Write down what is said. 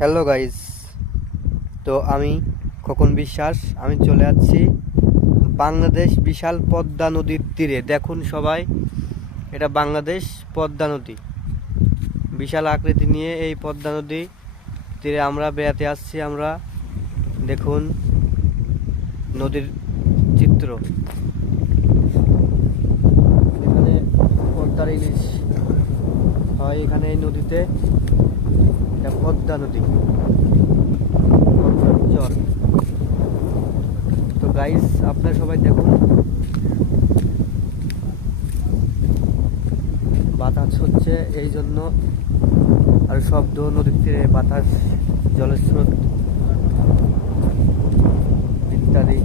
Hello guys, তো আমি খোকন বিশ্বাস। আমি চলে যাচ্ছি বাংলাদেশ বিশাল পদ্মা নদীর তীরে। দেখুন সবাই, এটা বাংলাদেশ পদ্মা নদী। বিশাল আকৃতি নিয়ে এই পদ্মা নদী তীরে আমরা বেড়াতে আসছি। আমরা দেখুন নদীর চিত্র। এখানে পদ্মার ইলিশ হয়, এখানে এই নদীতে। এটা পদ্মা নদী, পদ্মার চর। তো গাইস, আপনারা সবাই দেখুন, বাতাস হচ্ছে এই জন্য, আর শব্দ নদীর তীরে বাতাস, জলের স্রোত ইত্যাদি।